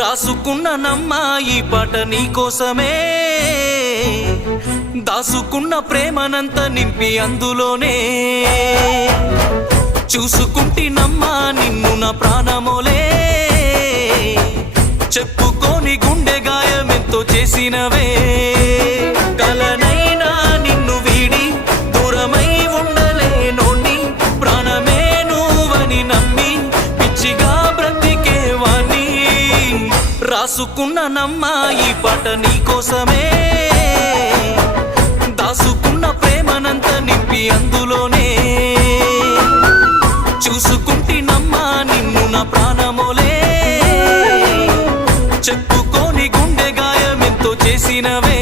రాసుకున్న నమ్మా ఈ పాట నీ కోసమే, దాసుకున్న ప్రేమనంత నింపి అందులోనే, చూసుకుంటి నమ్మా నిన్ను నా ప్రాణమోలే, చెప్పుకోని గుండె గాయమెంతో చేసినవే, కలనైనా నిన్ను వీడి దూరమై ఉండలేనోని, ప్రాణమే నువ్వని నమ్మి పిచ్చిగా బ్రతికేవాణ్ణి. రాసుకున్న నమ్మా ఈ పాట నీ కోసమే, దాసుకున్న ప్రేమనంత నింపి అందులోనే, చూసుకుంటి నమ్మా నిన్ను నా ప్రాణమోలే, చెప్పుకోని గుండె గాయమెంతో చేసినవే.